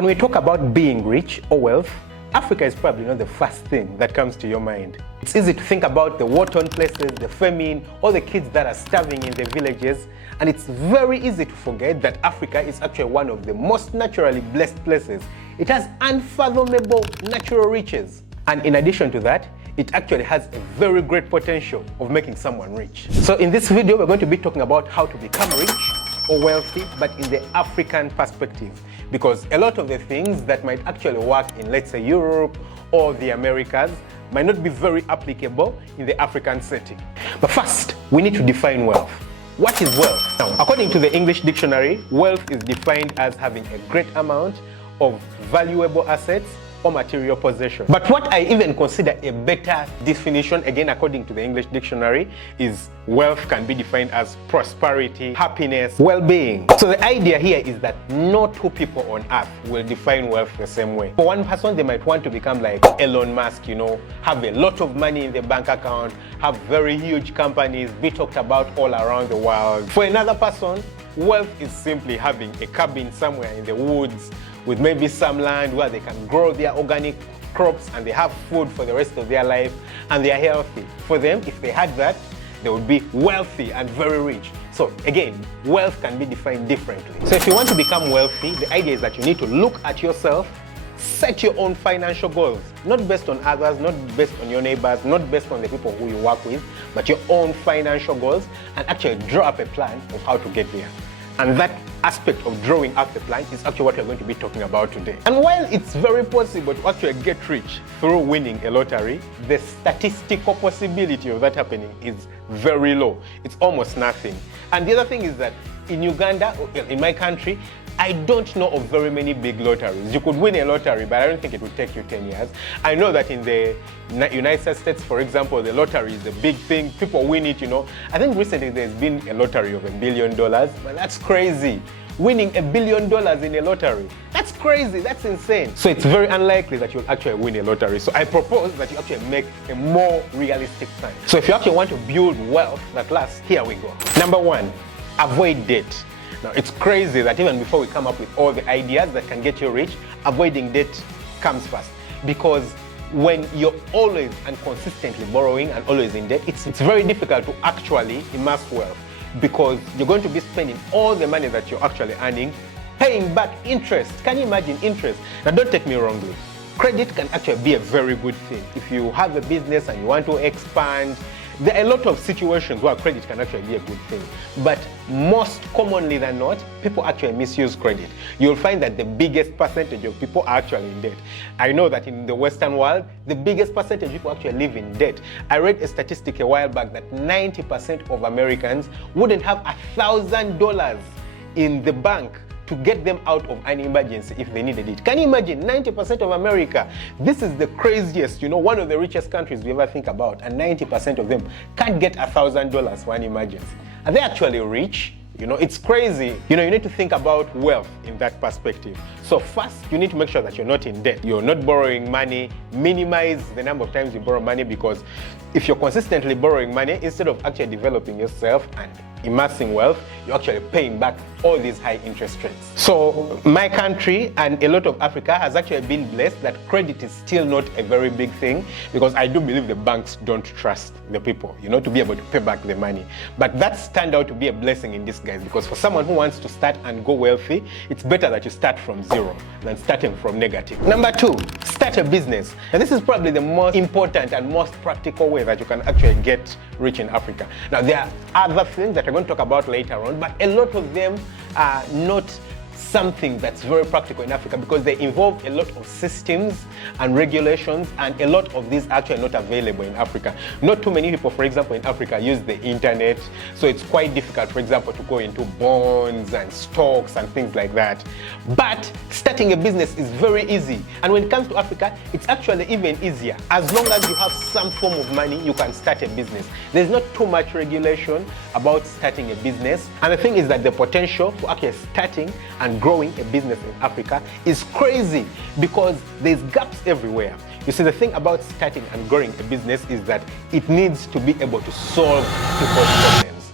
When we talk about being rich or wealth, Africa is probably not the first thing that comes to your mind. It's easy to think about the war-torn places, the famine, all the kids that are starving in the villages, and it's very easy to forget that Africa is actually one of the most naturally blessed places. It has unfathomable natural riches. And in addition to that, it actually has a very great potential of making someone rich. So in this video, we're going to be talking about how to become rich or wealthy, but in the African perspective. Because a lot of the things that might actually work in, let's say, Europe or the Americas might not be very applicable in the African setting. But first, we need to define wealth. What is wealth? Now, according to the English dictionary, wealth is defined as having a great amount of valuable assets or material possession. But what I even consider a better definition, again according to the English dictionary, is wealth can be defined as prosperity, happiness, well-being. So the idea here is that no two people on earth will define wealth the same way. For one person, they might want to become like Elon Musk, have a lot of money in the bank account, have very huge companies, be talked about all around the world. For another person, wealth is simply having a cabin somewhere in the woods with maybe some land where they can grow their organic crops and they have food for the rest of their life and they are healthy. For them, if they had that, they would be wealthy and very rich. So again, wealth can be defined differently. So if you want to become wealthy, the idea is that you need to look at yourself, set your own financial goals, not based on others, not based on your neighbors, not based on the people who you work with, but your own financial goals, and actually draw up a plan of how to get there. And that aspect of drawing up the plan is actually what we're going to be talking about today. And while it's very possible to actually get rich through winning a lottery, the statistical possibility of that happening is very low. It's almost nothing. And the other thing is that in Uganda, in my country, I don't know of very many big lotteries. You could win a lottery, but I don't think it would take you 10 years. I know that in the United States, for example, the lottery is a big thing. People win it, I think recently there's been a lottery of $1 billion, but that's crazy. Winning $1 billion in a lottery, that's crazy, that's insane. So it's very unlikely that you'll actually win a lottery. So I propose that you actually make a more realistic plan. So if you actually want to build wealth that lasts, here we go. Number one, avoid debt. Now, it's crazy that even before we come up with all the ideas that can get you rich, avoiding debt comes first. Because when you're always and consistently borrowing and always in debt, it's very difficult to actually amass wealth, because you're going to be spending all the money that you're actually earning, paying back interest. Can you imagine interest? Now, don't take me wrongly. Credit can actually be a very good thing. If you have a business and you want to expand, there are a lot of situations where credit can actually be a good thing. But most commonly than not, people actually misuse credit. You'll find that the biggest percentage of people are actually in debt. I know that in the Western world, the biggest percentage of people actually live in debt. I read a statistic a while back that 90% of Americans wouldn't have $1,000 in the bank to get them out of an emergency if they needed it. Can you imagine? 90% of America. This is the craziest, one of the richest countries we ever think about, and 90% of them can't get $1,000 for an emergency. Are they actually rich? It's crazy. You need to think about wealth in that perspective. So first, you need to make sure that you're not in debt. You're not borrowing money. Minimize the number of times you borrow money, because if you're consistently borrowing money, instead of actually developing yourself and amassing wealth, you're actually paying back all these high interest rates. So my country and a lot of Africa has actually been blessed that credit is still not a very big thing, because I do believe the banks don't trust the people, to be able to pay back the money. But that's turned out to be a blessing in disguise, because for someone who wants to start and go wealthy, it's better that you start from zero than starting from negative. Number two, start a business. And this is probably the most important and most practical way that you can actually get rich in Africa. Now, there are other things that I'm going to talk about later on, but a lot of them are not something that's very practical in Africa, because they involve a lot of systems and regulations, and a lot of these are actually not available in Africa. Not too many people, for example, in Africa use the internet, so it's quite difficult, for example, to go into bonds and stocks and things like that. But starting a business is very easy, and when it comes to Africa, it's actually even easier. As long as you have some form of money, you can start a business. There's not too much regulation about starting a business, and the thing is that the potential for actually starting and growing a business in Africa is crazy, because there's gaps everywhere. You see, the thing about starting and growing a business is that it needs to be able to solve people's problems.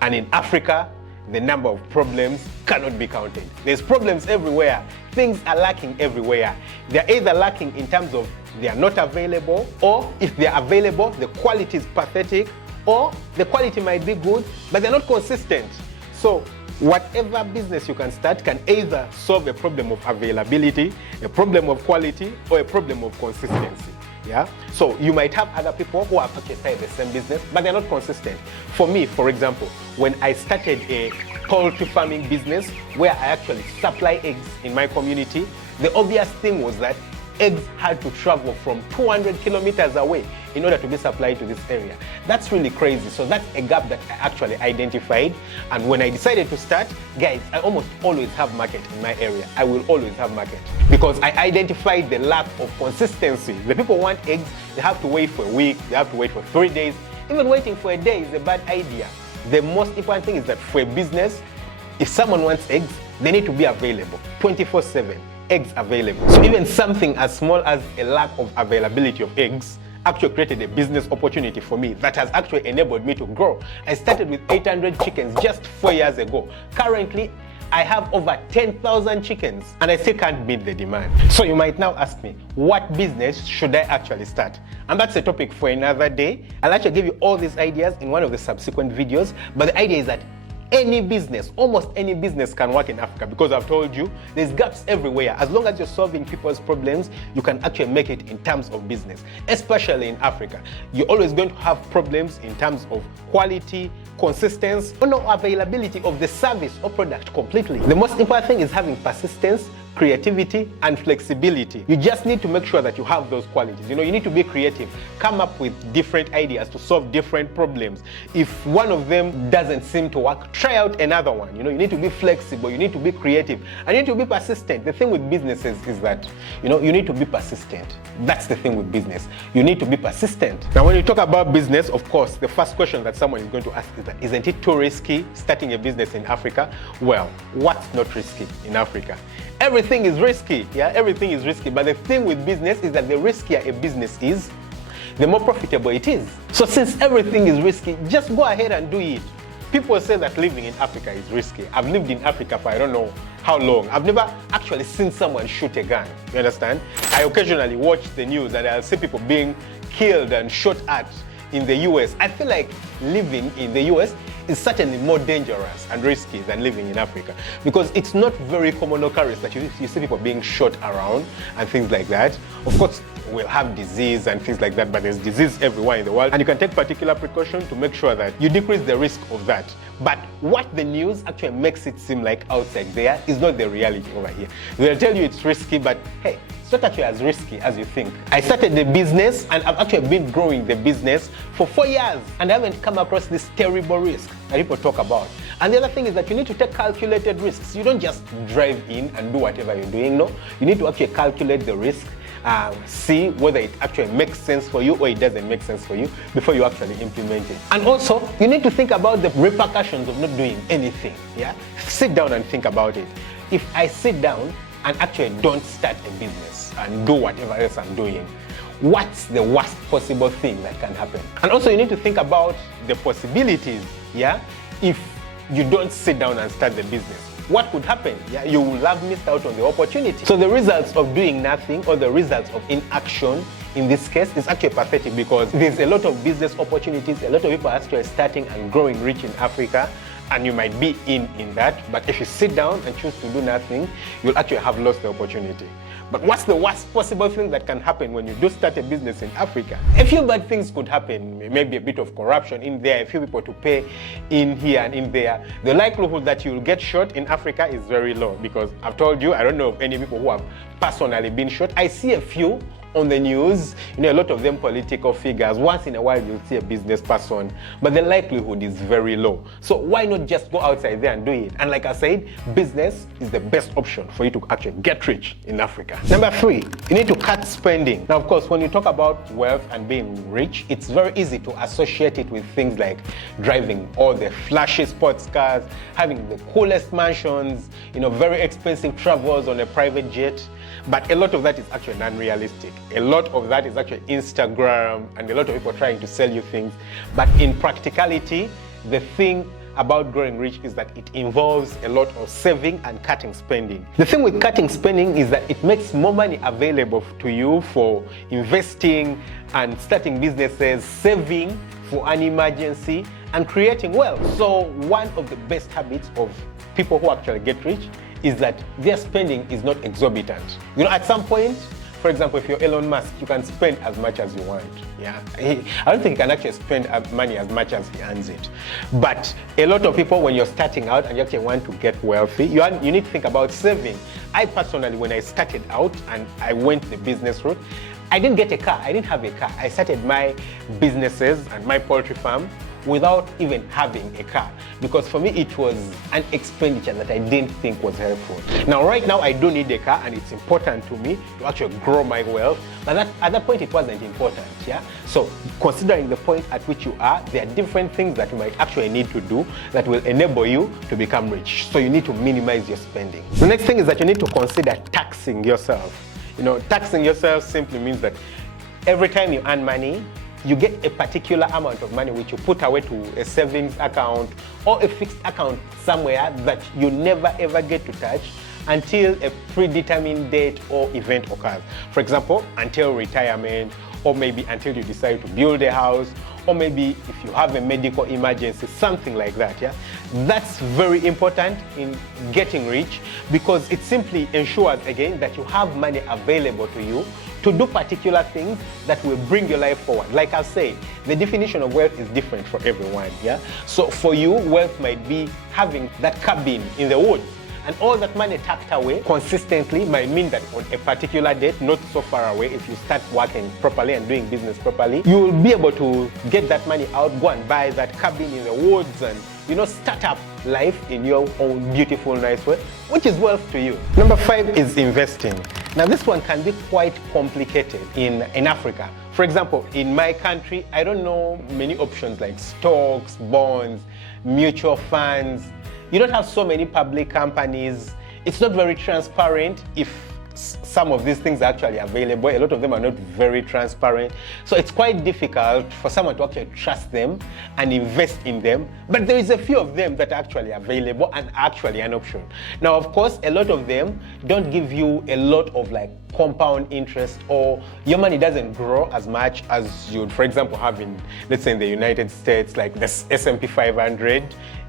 And in Africa, the number of problems cannot be counted. There's problems everywhere. Things are lacking everywhere. They're either lacking in terms of they are not available, or if they are available, the quality is pathetic, or the quality might be good, but they're not consistent. So whatever business you can start can either solve a problem of availability, a problem of quality, or a problem of consistency. Yeah. So you might have other people who have actually started the same business, but they're not consistent. For me, for example, when I started a poultry farming business where I actually supply eggs in my community, the obvious thing was that eggs had to travel from 200 kilometers away in order to be supplied to this area. That's really crazy. So that's a gap that I actually identified. And when I decided to start, guys, I almost always have market in my area. I will always have market because I identified the lack of consistency. The people want eggs, they have to wait for a week, they have to wait for 3 days. Even waiting for a day is a bad idea. The most important thing is that for a business, if someone wants eggs, they need to be available 24/7. Eggs available. So even something as small as a lack of availability of eggs actually created a business opportunity for me that has actually enabled me to grow. I started with 800 chickens just 4 years ago. Currently, I have over 10,000 chickens and I still can't meet the demand. So you might now ask me, what business should I actually start? And that's a topic for another day. I'll actually give you all these ideas in one of the subsequent videos, but the idea is that any business, almost any business can work in Africa because I've told you there's gaps everywhere. As long as you're solving people's problems, you can actually make it in terms of business, especially in Africa. You're always going to have problems in terms of quality, consistency, or no availability of the service or product completely. The most important thing is having persistence, creativity, and flexibility. You just need to make sure that you have those qualities. You need to be creative. Come up with different ideas to solve different problems. If one of them doesn't seem to work, try out another one. You need to be flexible, you need to be creative, and you need to be persistent. The thing with businesses is that, you need to be persistent. That's the thing with business. You need to be persistent. Now, when you talk about business, of course, the first question that someone is going to ask is that, isn't it too risky starting a business in Africa? Well, what's not risky in Africa? Everything is risky, yeah, everything is risky. But the thing with business is that the riskier a business is, the more profitable it is. So since everything is risky, just go ahead and do it. People say that living in Africa is risky. I've lived in Africa for I don't know how long. I've never actually seen someone shoot a gun, you understand? I occasionally watch the news and I'll see people being killed and shot at in the US. I feel like living in the US is certainly more dangerous and risky than living in Africa because it's not very common occurrence that you see people being shot around and things like that. Of course, we'll have disease and things like that, but there's disease everywhere in the world and you can take particular precaution to make sure that you decrease the risk of that. But what the news actually makes it seem like outside there is not the reality over here. They'll tell you it's risky, but hey, it's not actually as risky as you think. I started the business and I've actually been growing the business for 4 years and I haven't come across this terrible risk that people talk about. And the other thing is that you need to take calculated risks. You don't just drive in and do whatever you're doing. No, you need to actually calculate the risk, see whether it actually makes sense for you or it doesn't make sense for you before you actually implement it. And also, you need to think about the repercussions of not doing anything. Yeah, sit down and think about it. If I sit down and actually don't start a business and do whatever else I'm doing, what's the worst possible thing that can happen? And also you need to think about the possibilities, yeah? If you don't sit down and start the business, what could happen? Yeah, you will have missed out on the opportunity. So the results of doing nothing or the results of inaction in this case is actually pathetic because there's a lot of business opportunities, a lot of people are actually starting and growing rich in Africa, and you might be in that, but if you sit down and choose to do nothing, you'll actually have lost the opportunity. But what's the worst possible thing that can happen when you do start a business in Africa? A few bad things could happen, maybe a bit of corruption in there, a few people to pay in here and in there. The likelihood that you'll get shot in Africa is very low because I've told you, I don't know of any people who have personally been shot. I see a few on the news, a lot of them political figures. Once in a while you'll see a business person, but the likelihood is very low. So why not just go outside there and do it? And like I said, business is the best option for you to actually get rich in Africa. Number 3, you need to cut spending. Now, of course, when you talk about wealth and being rich, it's very easy to associate it with things like driving all the flashy sports cars, having the coolest mansions, very expensive travels on a private jet. But a lot of that is actually unrealistic. A lot of that is actually Instagram and a lot of people trying to sell you things. But in practicality, the thing about growing rich is that it involves a lot of saving and cutting spending. The thing with cutting spending is that it makes more money available to you for investing and starting businesses, saving for an emergency, and creating wealth. So one of the best habits of people who actually get rich is that their spending is not exorbitant. You know, at some point, for example, if you're Elon Musk, you can spend as much as you want. Yeah, I don't think you can actually spend money as much as he earns it. But a lot of people, when you're starting out and you actually want to get wealthy, you need to think about saving. I personally, when I started out and I went the business route, I didn't get a car. I didn't have a car. I started my businesses and my poultry farm without even having a car, because for me it was an expenditure that I didn't think was helpful. Now right now I do need a car and it's important to me to actually grow my wealth, but at that point it wasn't important. Yeah, so considering the point at which you are, there are different things that you might actually need to do that will enable you to become rich. So you need to minimize your spending. The next thing is that you need to consider taxing yourself. You know, taxing yourself simply means that every time you earn money, you get a particular amount of money which you put away to a savings account or a fixed account somewhere that you never ever get to touch until a predetermined date or event occurs. For example, until retirement, or maybe until you decide to build a house, or maybe if you have a medical emergency, something like that. Yeah, that's very important in getting rich, because it simply ensures again that you have money available to you to do particular things that will bring your life forward. Like I say, the definition of wealth is different for everyone. Yeah, so for you, wealth might be having that cabin in the woods, and all that money tucked away consistently might mean that on a particular date, not so far away, if you start working properly and doing business properly, you will be able to get that money out, go and buy that cabin in the woods, and start up life in your own beautiful, nice way, which is wealth to you. Number 5 is investing. Now this one can be quite complicated in Africa. For example, in my country, I don't know many options like stocks, bonds, mutual funds. You don't have so many public companies. It's not very transparent if some of these things are actually available. A lot of them are not very transparent. So it's quite difficult for someone to actually trust them and invest in them. But there is a few of them that are actually available and actually an option. Now, of course, a lot of them don't give you a lot of like compound interest, or your money doesn't grow as much as you'd, for example, have in, let's say in the United States, like the S&P 500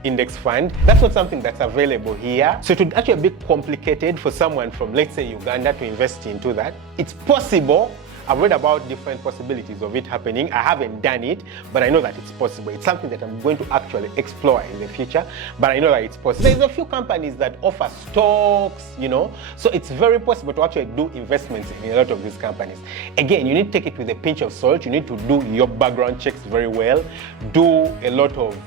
index fund. That's not something that's available here. So it would actually be complicated for someone from, let's say, Uganda to invest into that. It's possible. I've read about different possibilities of it happening. I haven't done it, but I know that it's possible. It's something that I'm going to actually explore in the future, but I know that it's possible. There's a few companies that offer stocks, so it's very possible to actually do investments in a lot of these companies. Again, you need to take it with a pinch of salt. You need to do your background checks very well, do a lot of,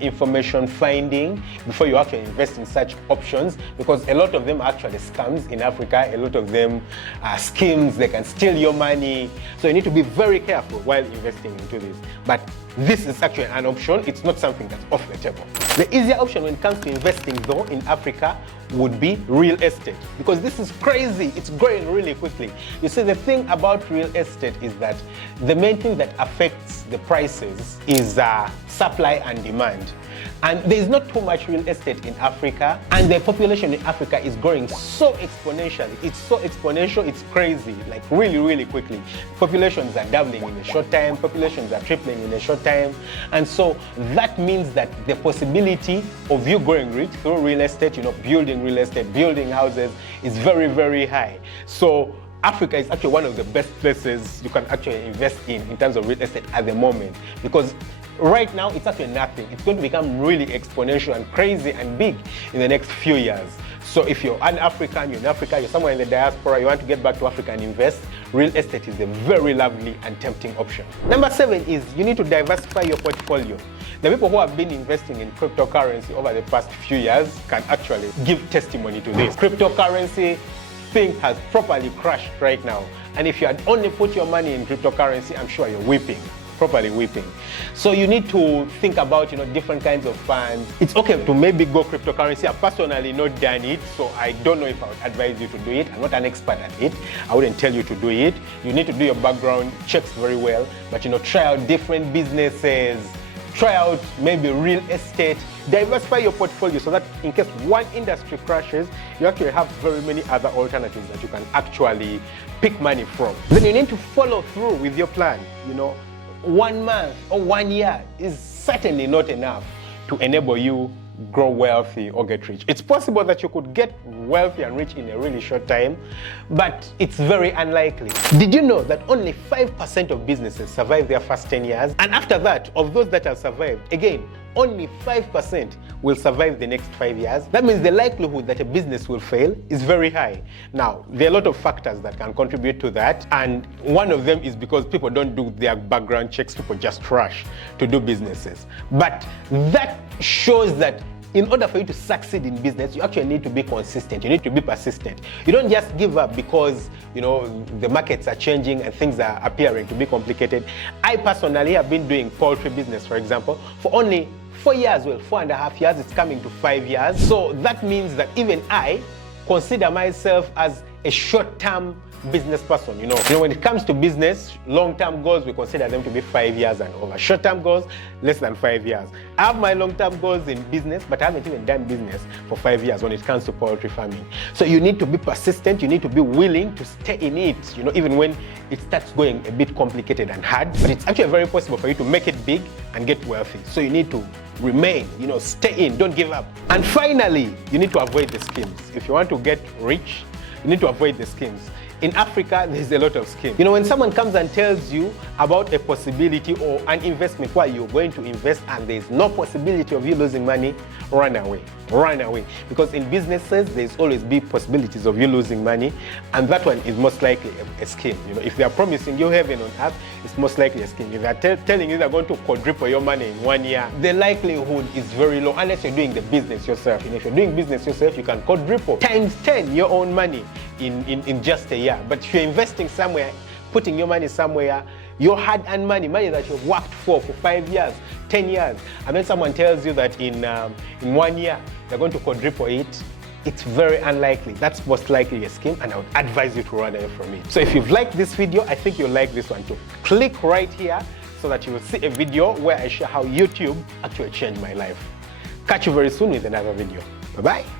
information finding before you actually invest in such options, because a lot of them are actually scams in Africa. A lot of them are schemes. They can steal your money. So you need to be very careful while investing into this. But this is actually an option. It's not something that's off the table. The easier option when it comes to investing, though, in Africa would be real estate, because this is crazy. It's growing really quickly. You see, the thing about real estate is that the main thing that affects the prices is supply and demand. And there is not too much real estate in Africa, and the population in Africa is growing so exponentially. It's so exponential, it's crazy, like really, really quickly. Populations are doubling in a short time, populations are tripling in a short time. And so that means that the possibility of you growing rich through real estate, building real estate, building houses, is very, very high. So Africa is actually one of the best places you can actually invest in terms of real estate at the moment, because right now it's actually nothing. It's going to become really exponential and crazy and big in the next few years. So if you're an African, you're in Africa, you're somewhere in the diaspora, you want to get back to Africa and invest, real estate is a very lovely and tempting option. Number 7 is you need to diversify your portfolio. The people who have been investing in cryptocurrency over the past few years can actually give testimony to this. Cryptocurrency thing has properly crashed right now. And if you had only put your money in cryptocurrency, I'm sure you're weeping. Properly weeping. So you need to think about different kinds of funds. It's okay to maybe go cryptocurrency. I've personally not done it, so I don't know if I would advise you to do it. I'm not an expert at it. I wouldn't tell you to do it. You need to do your background checks very well, but try out different businesses, try out maybe real estate, diversify your portfolio so that in case one industry crashes, you actually have very many other alternatives that you can actually pick money from. Then you need to follow through with your plan. 1 month or 1 year is certainly not enough to enable you grow wealthy or get rich. It's possible that you could get wealthy and rich in a really short time, but it's very unlikely. Did you know that only 5% of businesses survive their first 10 years? And after that, of those that have survived, again, only 5% will survive the next 5 years. That means the likelihood that a business will fail is very high. Now, there are a lot of factors that can contribute to that, and one of them is because people don't do their background checks, people just rush to do businesses. But that shows that in order for you to succeed in business, you actually need to be consistent. You need to be persistent. You don't just give up because the markets are changing and things are appearing to be complicated. I personally have been doing poultry business, for example, for only 4 years, well, 4.5 years, it's coming to 5 years. So that means that even I consider myself as a short-term business person. When it comes to business, long-term goals, we consider them to be 5 years and over. Short-term goals, less than 5 years. I have my long-term goals in business, but I haven't even done business for 5 years when it comes to poultry farming. So you need to be persistent, you need to be willing to stay in it, even when it starts going a bit complicated and hard. But it's actually very possible for you to make it big and get wealthy. So you need to remain, stay in, don't give up. And finally, you need to avoid the schemes. If you want to get rich, you need to avoid the schemes. In Africa, there's a lot of schemes. When someone comes and tells you about a possibility or an investment where you're going to invest and there's no possibility of you losing money, run away. Run away. Because in businesses, there's always be possibilities of you losing money, and that one is most likely a scheme. If they are promising you heaven on earth, it's most likely a scheme. If they're telling you they're going to quadruple your money in 1 year, the likelihood is very low unless you're doing the business yourself. If you're doing business yourself, you can quadruple times 10 your own money in just a year. But if you're investing somewhere, putting your money somewhere, your hard-earned money that you've worked for 5 years, 10 years, and then someone tells you that in 1 year they're going to quadruple it, it's very unlikely. That's most likely a scheme, and I would advise you to run away from it. So if you've liked this video, I think you'll like this one too. Click right here so that you will see a video where I share how YouTube actually changed my life. Catch you very soon with another video. Bye-bye.